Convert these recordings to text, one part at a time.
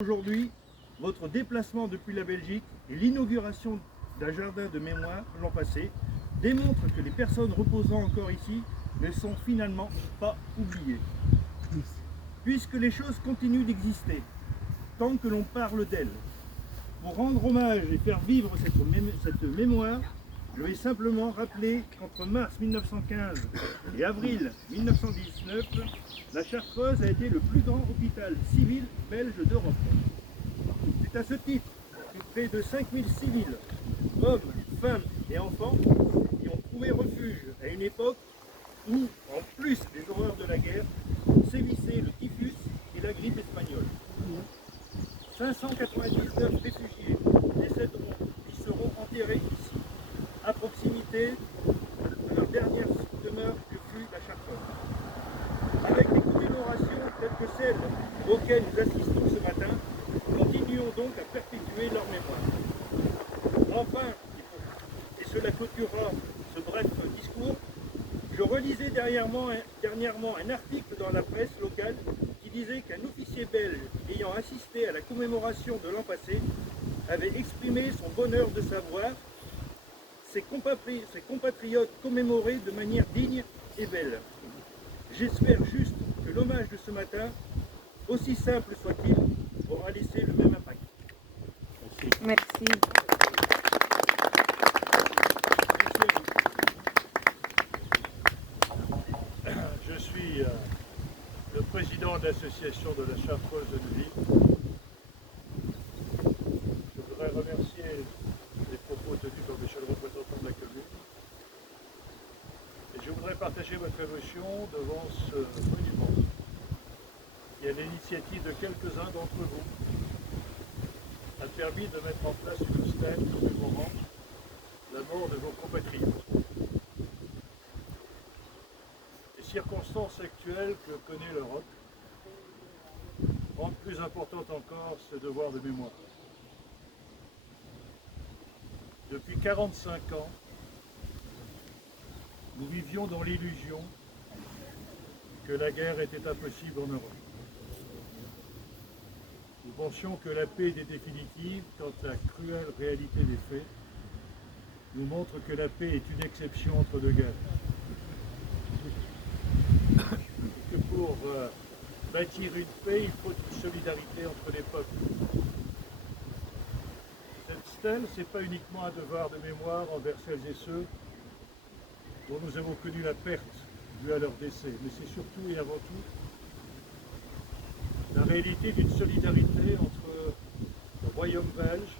Aujourd'hui, votre déplacement depuis la Belgique et l'inauguration d'un jardin de mémoire l'an passé démontrent que les personnes reposant encore ici ne sont finalement pas oubliées. Puisque les choses continuent d'exister, tant que l'on parle d'elles. Pour rendre hommage et faire vivre cette mémoire, je vais simplement rappeler qu'entre mars 1915 et avril 1919, la Chartreuse a été le plus grand hôpital civil belge d'Europe. C'est à ce titre que près de 5000 civils, hommes, femmes et enfants, y ont trouvé refuge à une époque où, en plus des horreurs de la guerre, sévissaient le typhus et la grippe espagnole. 599 réfugiés décéderont et seront enterrés ici, à proximité de leur dernière demeure que fut la Chartreuse. Avec des commémorations telles que celles auxquelles nous assistons ce matin, continuons donc à perpétuer leur mémoire. Enfin, et cela clôturera ce bref discours, je relisais dernièrement un article dans la presse locale qui disait qu'un officier belge ayant assisté à la commémoration de l'an passé avait exprimé son bonheur de savoir ses compatriotes commémorés de manière digne et belle. J'espère juste que l'hommage de ce matin, aussi simple soit-il, aura laissé le même impact. Merci. Je suis le président de l'association de la Chartreuse de Neuville. Je voudrais remercier les propos tenus par monsieur le représentant de la commune. Et je voudrais partager votre émotion devant ce monument qui, à l'initiative de quelques-uns d'entre vous, a permis de mettre en place une stèle commémorant la mort de vos compatriotes. Les circonstances actuelles que connaît l'Europe rendent plus important encore ce devoir de mémoire. Depuis 45 ans, nous vivions dans l'illusion que la guerre était impossible en Europe. Nous pensions que la paix était définitive quand la cruelle réalité des faits nous montre que la paix est une exception entre deux guerres. Et que pour bâtir une paix, il faut une solidarité entre les peuples. Cette stèle, ce n'est pas uniquement un devoir de mémoire envers celles et ceux dont nous avons connu la perte due à leur décès, mais c'est surtout et avant tout la réalité d'une solidarité entre le royaume belge,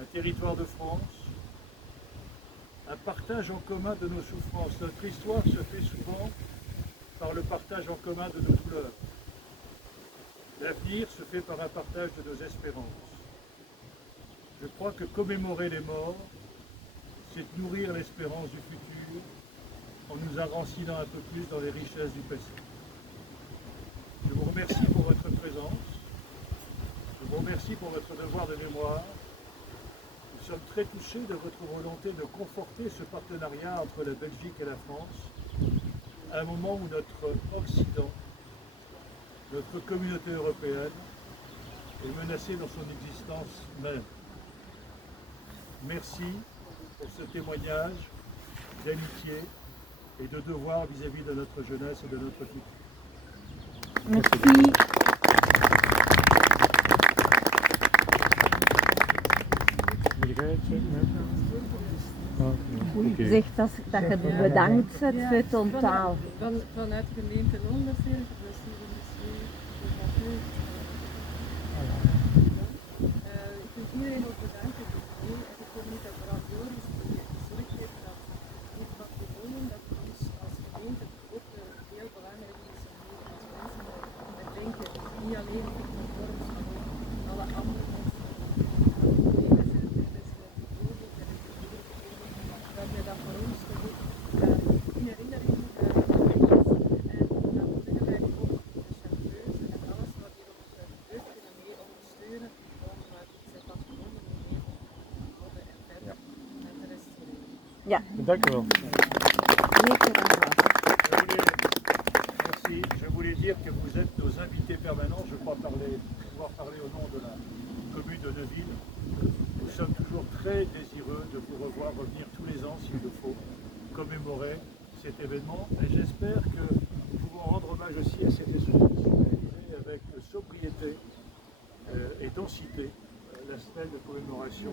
un territoire de France, un partage en commun de nos souffrances. Notre histoire se fait souvent par le partage en commun de nos douleurs. L'avenir se fait par un partage de nos espérances. Je crois que commémorer les morts, c'est nourrir l'espérance du futur en nous enracinant un peu plus dans les richesses du passé. Je vous remercie pour votre présence. Je vous remercie pour votre devoir de mémoire. Nous sommes très touchés de votre volonté de conforter ce partenariat entre la Belgique et la France à un moment où notre Occident, notre communauté européenne, est menacée dans son existence même. Merci pour ce témoignage d'amitié et de devoir vis-à-vis de notre jeunesse et de notre futur. Merci. Zeg dat je bedankt bent voor het onthaal. Vanuit gemeente Londenveld, dus ik wil iedereen ook bedanken voor het doen. En ik wil niet dat vooral Joris die gezorgd heeft dat dit wat we wonen, dat voor ons als gemeente ook heel belangrijk is om hier als mensen te denken. Niet alleen op het vorm, maar ook alle andere mensen. Dat je dat voor ons toch ook in herinnering is. En dan willen wij ook de Chartreuse en alles wat hier op gebeurt kunnen mee ondersteunen om dit patroon mee te worden en verder en te restaureren. Ja. Dank u wel. Merci. Merci. Je voulais dire que vous êtes nos invités permanents. Je ne veux pas parler pouvoir parler au nom de la commune de Neuville. Nous sommes toujours très désireux de vous revoir revenir tous les ans, s'il le faut, commémorer cet événement. Et j'espère que nous pouvons rendre hommage aussi à cet esprit qui s'est réalisé avec sobriété et densité la semaine de commémoration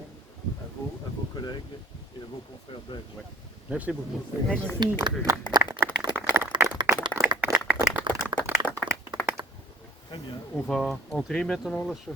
à vos collègues et à vos confrères belges. Ouais. Merci beaucoup. Merci. Très bien. On va entrer met dan alles?